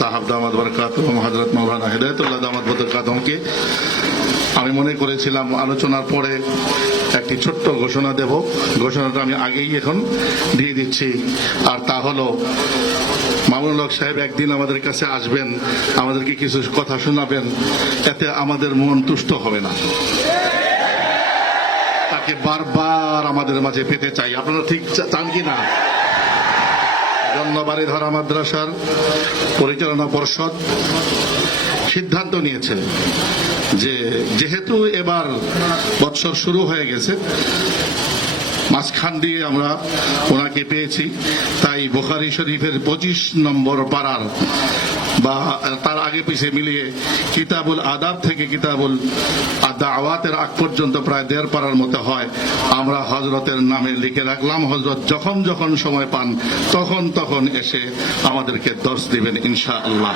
সাহাব দামাত বরকাতুহ হযরত মাওলানা হিদায়াতুল্লাহ দামাত বরকাতুহকে আমি মনে করেছিলাম আলোচনার পরে একটি ছোট্ট ঘোষণা দেব। ঘোষণাটা আমি আগেই এখন দিয়ে দিচ্ছি, আর তা হলো মামুনুল হক সাহেব একদিন আমাদের কাছে আসবেন, আমাদেরকে কিছু কথা শোনাবেন, এতে আমাদের মন তুষ্ট হবে না। তাকে বারবার আমাদের মাঝে পেতে চাই। আপনারা ঠিক চান কি না? জন্মবাড়িধারা মাদ্রাসার পরিচালনা পর্ষদ সিদ্ধান্ত নিয়েছে যে যেহেতু এবার বৎসর শুরু হয়ে গেছে, মাঝখান দিয়ে আমরা ওনাকে পেয়েছি, তাই বুখারী শরীফের 25 নম্বর পারার বা তার আগে পিছিয়ে মিলিয়ে কিতাবুল আদাব থেকে কিতাবুল দাওয়াতের আগ পর্যন্ত প্রায় 1.5 পারার মতো হয়। আমরা হযরতের নামে লিখে রাখলাম, হযরত যখন যখন সময় পান তখন তখন এসে আমাদেরকে দর্শ দিবেন ইনশাআল্লাহ।